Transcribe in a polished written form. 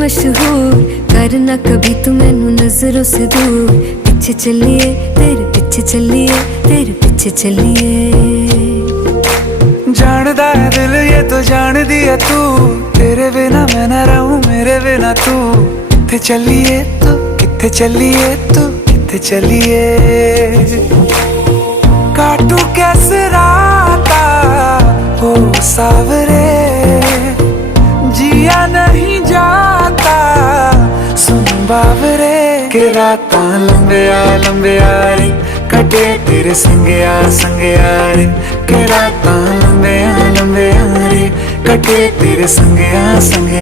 मशहूर, करना कभी तू मैनू नजरों से दूर। पीछे चलिए तेरे पीछे चलिए, तेरे पीछे चलिए। जानदा है दिल ये तो जान दिया तू, तेरे बिना मैं ना रहूं मेरे बिना तू। किथे चलिए तू, किथे चलिए तू, किथे चलिए। काटू कैसे राता हो सावरे, जिया नहीं जाता सुन बावरे। के रातां लंबिया लंबिया रे, कटे तेरे संगया संगया रे। के रातां लंबिया लंबिया रे, कटे तेरे संगया संगया।